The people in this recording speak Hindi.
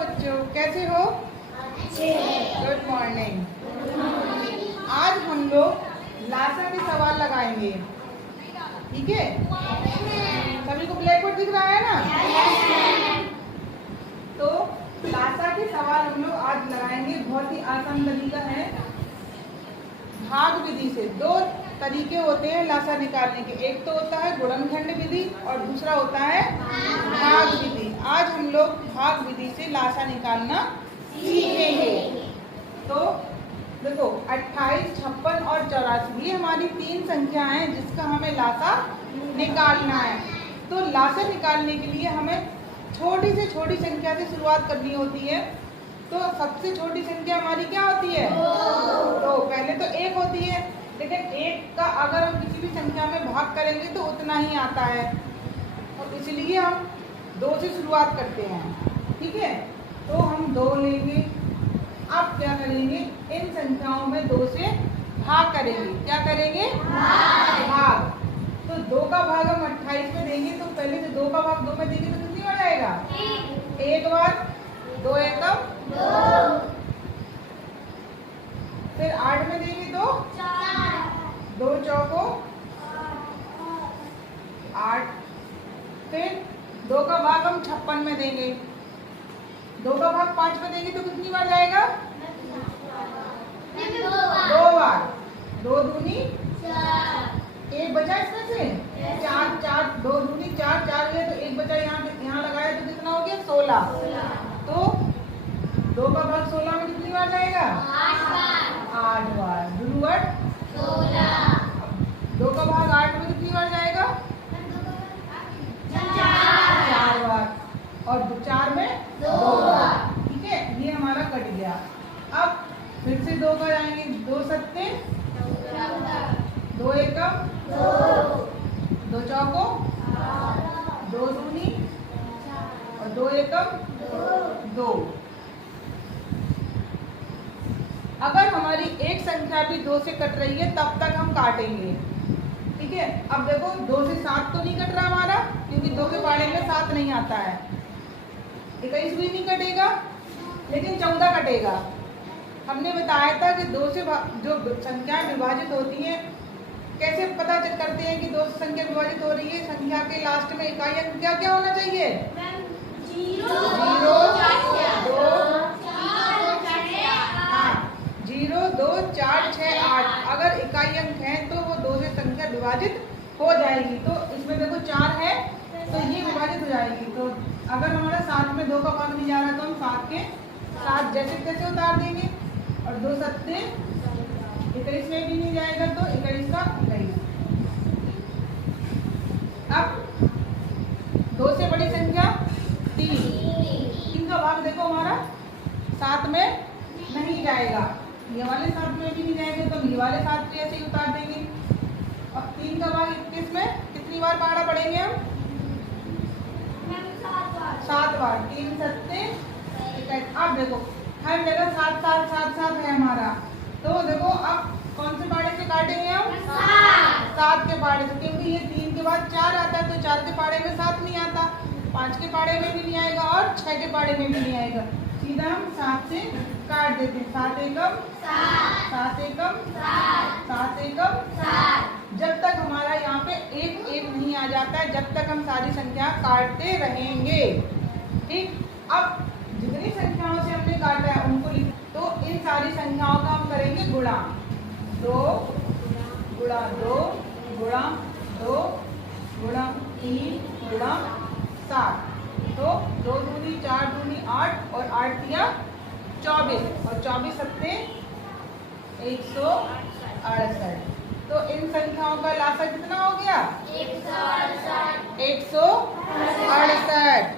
बच्चों, कैसे हो? Good morning. आज हम लोग लासा के सवाल लगाएंगे, ठीक है? सभी को ब्लैक बोर्ड दिख रहा है ना? तो लासा के सवाल हम लोग आज लगाएंगे। बहुत ही आसान तरीका है। भाग विधि से दो तरीके होते हैं लासा निकालने के। एक तो होता है गुणनखंड विधि और दूसरा होता है भाग विधि। आज हम लोग भाग विधि से लासा निकालना सीखेंगे। तो देखो 28, 56 और 84 ये हमारी तीन संख्या हैं जिसका हमें लासा निकालना है। तो लासा निकालने के लिए हमें छोटी से छोटी संख्या से शुरुआत करनी होती है। तो सबसे छोटी संख्या हमारी क्या होती है? तो पहले तो एक होती है, लेकिन एक का अगर हम किसी भी संख्या में भाग करेंगे तो उतना ही आता है, और इसलिए हम 2 से शुरुआत करते हैं, ठीक है? तो हम 2 लेंगे। अब क्या करेंगे? इन संख्याओं में 2 से भाग करेंगे। क्या करेंगे? भाग। तो 2 का भाग हम 28 में देंगे, तो पहले से 2 का भाग 2 में देंगे तो कितनी बार आएगा? एक बार। 2 एकम 2। फिर 8 में देंगे तो 2 चौको 8। फिर 2 का भाग हम 56 में देंगे। 2 का भाग 5 में देंगे तो कितनी बार जाएगा? 2 बार। 2 दूनी 4। एक बचा इसमें से 4। 2 दूनी 4, 4 है तो एक बचा। यहाँ लगाया तो कितना हो गया? 16। तो 2 का भाग 16 में कितनी बार जाएगा? 8 बार। 2 8 16। 2 का भाग 8 में कितनी बार जाएगा? 4 बार। और 4 में 2 बार, ठीक है? ये हमारा कट गया। अब फिर से 2 का जाएंगे। 2 सत्ते 2 एकम 2 चौको 2 दूनी और 2 एकम 2। अगर हमारी एक संख्या भी 2 से कट रही है तब तक हम काटेंगे, ठीक है? अब देखो 2 से 7 तो नहीं कट रहा हमारा, क्योंकि 2 के पाड़े में 7 नहीं आता है। 21 भी नहीं कटेगा, लेकिन 14 कटेगा। हमने बताया था कि 2 से जो संख्याएं विभाजित होती हैं, कैसे पता करते हैं कि 2 से संख्या विभाजित हो रही है? संख्या के लास्ट में इकाई अंक क्या क्या होना चाहिए? 0 2 4 6 8। अगर इकाई अंक है तो वो 2 से संख्या विभाजित हो जाएगी। तो इसमें देखो 4 है तो ये विभाजित हो जाएगी। तो अगर हमारा 7 में 2 का भाग नहीं जा रहा तो हम 7 के 7 जैसे तैसे उतार देंगे। और 2 सत्ते 21 में भी नहीं जाएगा तो 21 का 21। अब 2 से बड़ी संख्या 3 का भाग देखो हमारा 7 में नहीं जाएगा। ये वाले 7 में भी नहीं जाएंगे तो ये वाले 7 पे ऐसे ही उतार देंगे। अब 3 का भाग 21 में कितनी बार पहाड़ा पड़ेंगे हम? 7 बार। 3 सत्ते 21। अब देखो हर जगह 7 7 7 7 है हमारा। तो देखो अब कौन से पाड़े से काटेंगे हम? 7 के पाड़े से, क्योंकि ये 3 के बाद 4 आता है तो 4 के पाड़े में 7 नहीं आता, 5 के पाड़े में भी नहीं आएगा और 6 के पाड़े में भी नहीं आएगा। सीधा हम 7 से काट देते हैं। 7 एकम 7 एकम 7 एकम 7। जब तक हमारा यहाँ पे 1 1 नहीं आ जाता है, जब तक हम सारी संख्या काटते रहेंगे, ठीक? अब जितनी संख्याओं से हमने काटा है उनको लिख। तो इन सारी संख्याओं का हम करेंगे गुणा। 2 गुणा 2 गुणा 2 गुणा 3 गुणा 7। तो 2 दूनी 4 दूनी 8 और 8 दिया 24 और 24 सत्ते 168। तो इन संख्याओं का लासा कितना हो गया? 168।